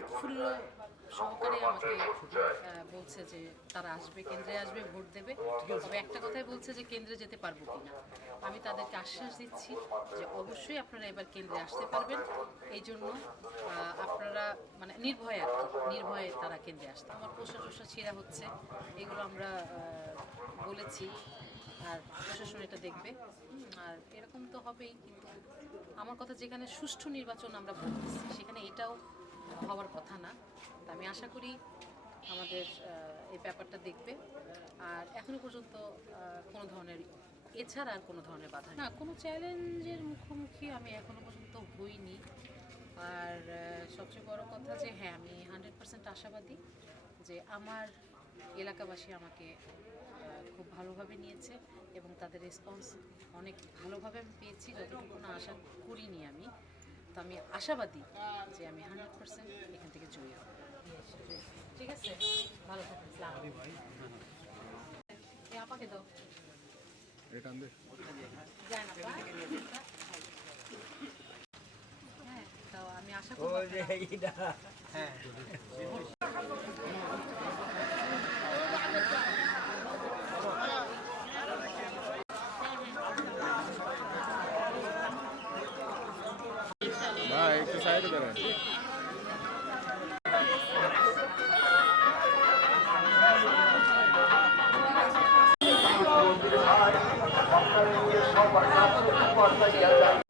উৎফুল্ল সহকারে আমাকে বলছে যে তারা আসবে, কেন্দ্রে আসবে, ভোট দেবে। তবে একটা কথাই বলছে যে কেন্দ্রে যেতে পারব কিনা। আমি তাদেরকে আশ্বাস দিচ্ছি যে অবশ্যই আপনারা এবার কেন্দ্রে আসতে পারবেন। এই জন্য আপনারা মানে নির্ভয়ে আর নির্ভয়ে তারা কেন্দ্রে আসতে। আমার পোষা টোষা ছিঁড়া হচ্ছে, এগুলো আমরা বলেছি, আর প্রশাসন এটা দেখবে। আর এরকম তো হবেই, কিন্তু আমার কথা যেখানে সুষ্ঠু নির্বাচন আমরা বলতেছি, সেখানে এটাও হওয়ার কথা না তা আমি আশা করি আমাদের এই ব্যাপারটা দেখবে। আর এখনও পর্যন্ত কোনো ধরনের, এছাড়া আর কোনো ধরনের বাধা না, কোনো চ্যালেঞ্জের মুখোমুখি আমি এখনও পর্যন্ত হইনি। আর সবচেয়ে বড় কথা যে হ্যাঁ আমি হান্ড্রেড পার্সেন্ট আশাবাদী যে আমার এলাকাবাসী আমাকে খুব ভালোভাবে নিয়েছে এবং তাদের রেসপন্স অনেক ভালোভাবে আমি পেয়েছি, যতটুকু না আশা করিনি আমি। তো আমি আশাবাদী যে আমি হান্ড্রেড পার্সেন্ট এখান থেকে জয়ী হব। ঠিক আছে? ভালো থাকবেন আপাকে দাও। এটা দে। যায় না আপা? হ্যাঁ তো আমি আশা করব আপনারা- ভাই একটু সাইডে